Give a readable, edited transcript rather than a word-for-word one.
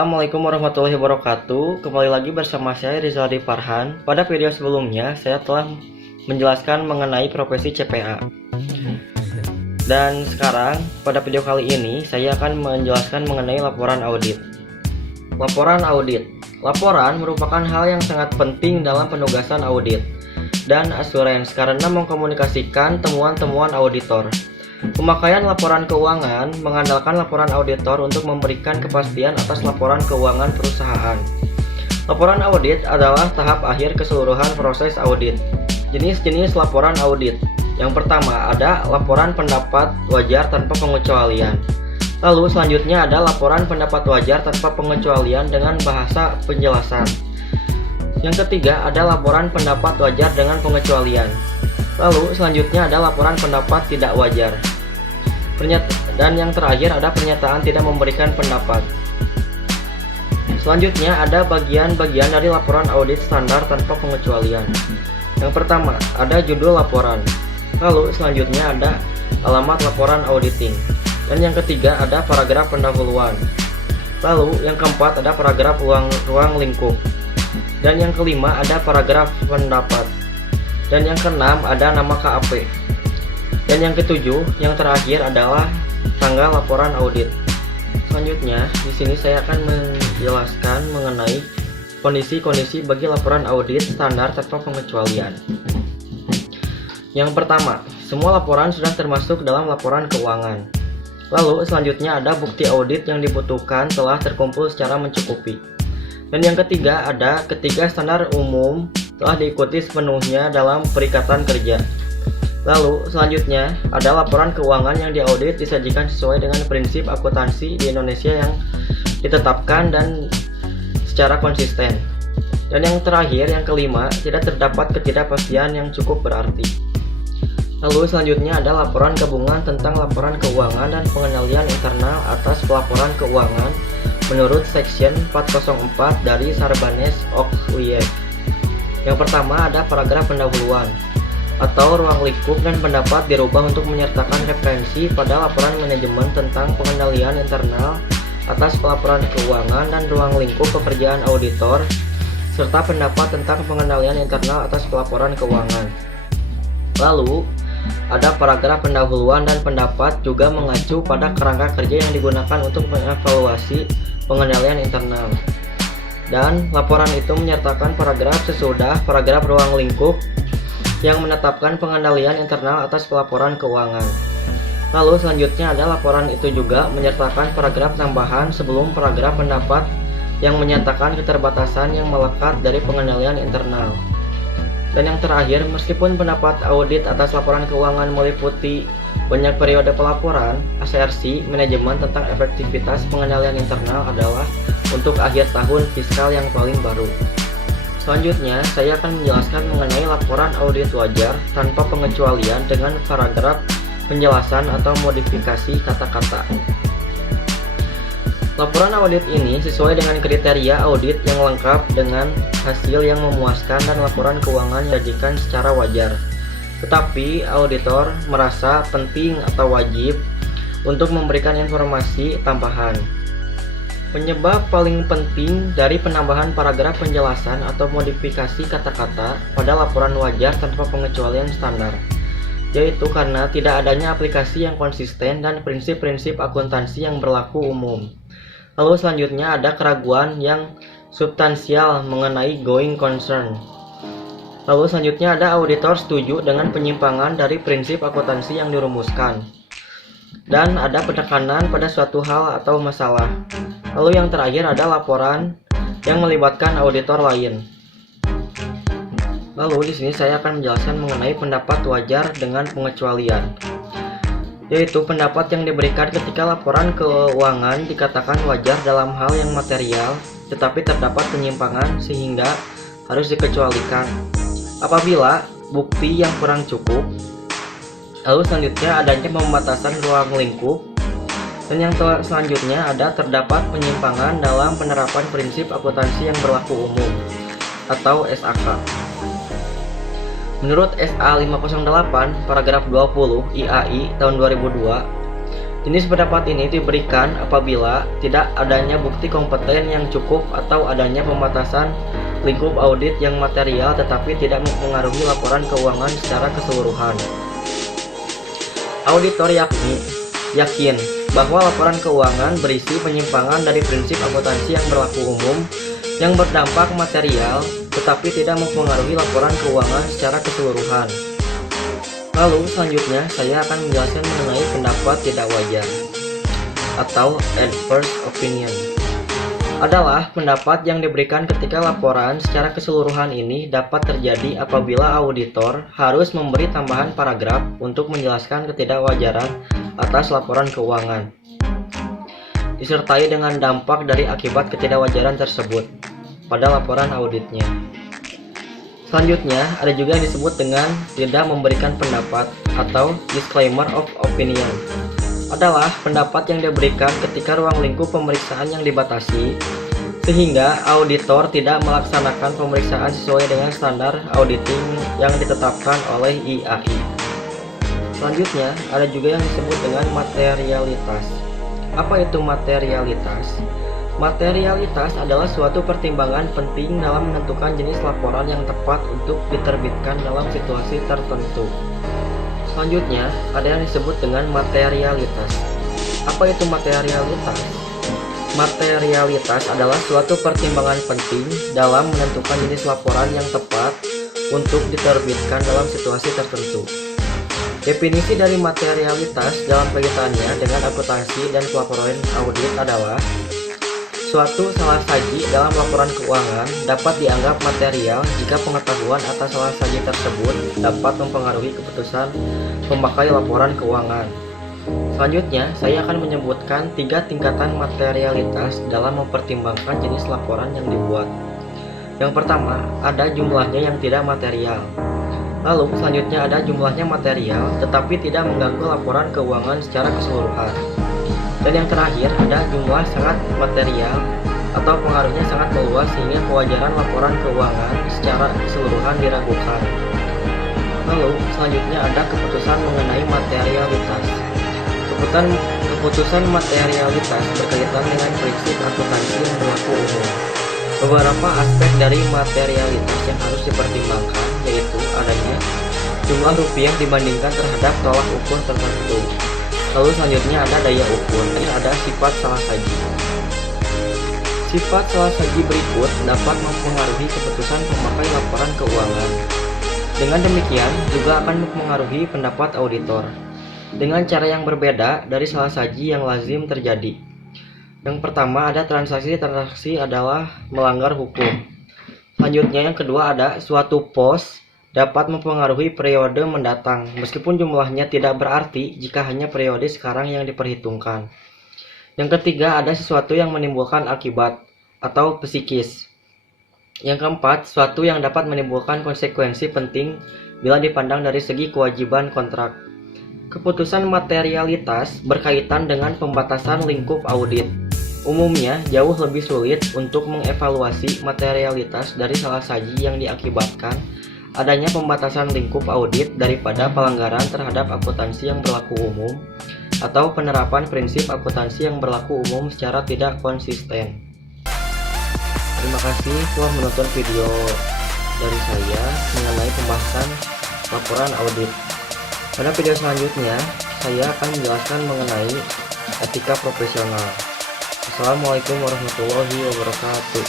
Assalamualaikum warahmatullahi wabarakatuh. Kembali lagi bersama saya Rizaldi Farhan. Pada video sebelumnya saya telah menjelaskan mengenai profesi CPA. Dan sekarang pada video kali ini saya akan menjelaskan mengenai laporan audit. Laporan audit. Laporan merupakan hal yang sangat penting dalam penugasan audit dan assurance karena mengkomunikasikan temuan-temuan auditor. Pemakaian laporan keuangan mengandalkan laporan auditor untuk memberikan kepastian atas laporan keuangan perusahaan. Laporan audit adalah tahap akhir keseluruhan proses audit. Jenis-jenis laporan audit. Yang pertama ada laporan pendapat wajar tanpa pengecualian. Lalu selanjutnya ada laporan pendapat wajar tanpa pengecualian dengan bahasa penjelasan. Yang ketiga ada laporan pendapat wajar dengan pengecualian. Lalu selanjutnya ada laporan pendapat tidak wajar. Dan yang terakhir ada pernyataan tidak memberikan pendapat. Selanjutnya ada bagian-bagian dari laporan audit standar tanpa pengecualian. Yang pertama ada judul laporan. Lalu selanjutnya ada alamat laporan auditing. Dan yang ketiga ada paragraf pendahuluan. Lalu yang keempat ada paragraf ruang lingkup. Dan yang kelima ada paragraf pendapat. Dan yang keenam ada nama KAP. Dan yang ketujuh, yang terakhir adalah tanggal laporan audit. Selanjutnya, di sini saya akan menjelaskan mengenai kondisi-kondisi bagi laporan audit standar tanpa pengecualian. Yang pertama, semua laporan sudah termasuk dalam laporan keuangan. Lalu selanjutnya ada bukti audit yang dibutuhkan telah terkumpul secara mencukupi. Dan yang ketiga ada ketiga standar umum telah diikuti sepenuhnya dalam perikatan kerja. Lalu selanjutnya ada laporan keuangan yang diaudit disajikan sesuai dengan prinsip akuntansi di Indonesia yang ditetapkan dan secara konsisten. Dan yang terakhir, yang kelima, tidak terdapat ketidakpastian yang cukup berarti. Lalu selanjutnya ada laporan gabungan tentang laporan keuangan dan pengendalian internal atas pelaporan keuangan menurut Section 404 dari Sarbanes-Oxley. Yang pertama ada paragraf pendahuluan atau ruang lingkup dan pendapat dirubah untuk menyertakan referensi pada laporan manajemen tentang pengendalian internal atas pelaporan keuangan dan ruang lingkup pekerjaan auditor serta pendapat tentang pengendalian internal atas pelaporan keuangan. Lalu ada paragraf pendahuluan dan pendapat juga mengacu pada kerangka kerja yang digunakan untuk mengevaluasi pengendalian internal. Dan laporan itu menyertakan paragraf sesudah paragraf ruang lingkup yang menetapkan pengendalian internal atas pelaporan keuangan. Lalu selanjutnya ada laporan itu juga menyertakan paragraf tambahan sebelum paragraf pendapat yang menyatakan keterbatasan yang melekat dari pengendalian internal. Dan yang terakhir, meskipun pendapat audit atas laporan keuangan meliputi banyak periode pelaporan, ACRC manajemen tentang efektivitas pengendalian internal adalah untuk akhir tahun fiskal yang paling baru. Selanjutnya, saya akan menjelaskan mengenai laporan audit wajar tanpa pengecualian dengan paragraf penjelasan atau modifikasi kata-kata. Laporan audit ini sesuai dengan kriteria audit yang lengkap dengan hasil yang memuaskan dan laporan keuangan disajikan secara wajar. Tetapi auditor merasa penting atau wajib untuk memberikan informasi tambahan. Penyebab paling penting dari penambahan paragraf penjelasan atau modifikasi kata-kata pada laporan wajar tanpa pengecualian standar, yaitu karena tidak adanya aplikasi yang konsisten dan prinsip-prinsip akuntansi yang berlaku umum. Lalu selanjutnya ada keraguan yang substansial mengenai going concern. Lalu selanjutnya ada auditor setuju dengan penyimpangan dari prinsip akuntansi yang dirumuskan. Dan ada penekanan pada suatu hal atau masalah. Lalu yang terakhir ada laporan yang melibatkan auditor lain. Lalu di sini saya akan menjelaskan mengenai pendapat wajar dengan pengecualian, yaitu pendapat yang diberikan ketika laporan keuangan dikatakan wajar dalam hal yang material, tetapi terdapat penyimpangan sehingga harus dikecualikan apabila bukti yang kurang cukup. Lalu selanjutnya adanya pembatasan ruang lingkup. Dan yang selanjutnya ada terdapat penyimpangan dalam penerapan prinsip akuntansi yang berlaku umum atau SAK. Menurut SA 508 paragraf 20 IAI tahun 2002, Jenis pendapat ini diberikan apabila tidak adanya bukti kompeten yang cukup atau adanya pembatasan lingkup audit yang material tetapi tidak mempengaruhi laporan keuangan secara keseluruhan. Auditor yakin bahwa laporan keuangan berisi penyimpangan dari prinsip akuntansi yang berlaku umum yang berdampak material tetapi tidak mempengaruhi laporan keuangan secara keseluruhan. Lalu selanjutnya saya akan menjelaskan mengenai pendapat tidak wajar atau adverse opinion. Adalah pendapat yang diberikan ketika laporan secara keseluruhan ini dapat terjadi apabila auditor harus memberi tambahan paragraf untuk menjelaskan ketidakwajaran atas laporan keuangan, disertai dengan dampak dari akibat ketidakwajaran tersebut pada laporan auditnya. Selanjutnya, ada juga yang disebut dengan tidak memberikan pendapat atau disclaimer of opinion. Adalah pendapat yang diberikan ketika ruang lingkup pemeriksaan yang dibatasi, sehingga auditor tidak melaksanakan pemeriksaan sesuai dengan standar auditing yang ditetapkan oleh IAI. Selanjutnya, ada juga yang disebut dengan materialitas. Apa itu materialitas? Materialitas adalah suatu pertimbangan penting dalam menentukan jenis laporan yang tepat untuk diterbitkan dalam situasi tertentu. Selanjutnya, ada yang disebut dengan materialitas. Apa itu materialitas? Materialitas adalah suatu pertimbangan penting dalam menentukan jenis laporan yang tepat untuk diterbitkan dalam situasi tertentu. Definisi dari materialitas dalam kaitannya dengan akuntansi dan pelaporan audit adalah suatu salah saji dalam laporan keuangan dapat dianggap material jika pengetahuan atas salah saji tersebut dapat mempengaruhi keputusan pemakai laporan keuangan. Selanjutnya, saya akan menyebutkan 3 tingkatan materialitas dalam mempertimbangkan jenis laporan yang dibuat. Yang pertama, ada jumlahnya yang tidak material. Lalu, selanjutnya ada jumlahnya material tetapi tidak mengganggu laporan keuangan secara keseluruhan. Dan yang terakhir ada jumlah sangat material atau pengaruhnya sangat meluas sehingga kewajaran laporan keuangan secara keseluruhan diragukan. Lalu selanjutnya ada keputusan mengenai materialitas. Keputusan materialitas berkaitan dengan prinsip akuntansi yang berlaku umum. Beberapa aspek dari materialitas yang harus dipertimbangkan yaitu adanya jumlah rupiah dibandingkan terhadap tolak ukur tertentu. Lalu selanjutnya ada daya ukur, dan ada sifat salah saji. Sifat salah saji berikut dapat mempengaruhi keputusan pemakai laporan keuangan. Dengan demikian juga akan mempengaruhi pendapat auditor dengan cara yang berbeda dari salah saji yang lazim terjadi. Yang pertama ada transaksi adalah melanggar hukum. Selanjutnya yang kedua ada suatu pos dapat mempengaruhi periode mendatang, meskipun jumlahnya tidak berarti jika hanya periode sekarang yang diperhitungkan. Yang ketiga, ada sesuatu yang menimbulkan akibat atau psikis. Yang keempat, sesuatu yang dapat menimbulkan konsekuensi penting bila dipandang dari segi kewajiban kontrak. Keputusan materialitas berkaitan dengan pembatasan lingkup audit. Umumnya, jauh lebih sulit untuk mengevaluasi materialitas dari salah saji yang diakibatkan adanya pembatasan lingkup audit daripada pelanggaran terhadap akuntansi yang berlaku umum atau penerapan prinsip akuntansi yang berlaku umum secara tidak konsisten. Terima kasih telah menonton video dari saya mengenai pembahasan laporan audit. Pada video selanjutnya, saya akan menjelaskan mengenai etika profesional. Assalamualaikum warahmatullahi wabarakatuh.